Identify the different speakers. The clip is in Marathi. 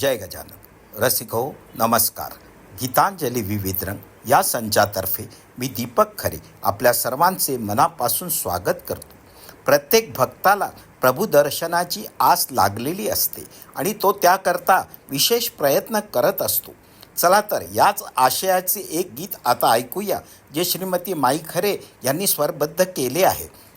Speaker 1: जय गजानन। रसिक हो नमस्कार। गीतांजली विविध रंग या संचातर्फे मी दीपक खरे आपल्या सर्वांचे मनापासून स्वागत करतो. प्रत्येक भक्ताला प्रभुदर्शनाची आस लागलेली असते आणि तो त्याकरता विशेष प्रयत्न करत असतो. चला तर याच आशयाचे एक गीत आता ऐकूया जे श्रीमती माई खरे यांनी स्वरबद्ध केले आहे.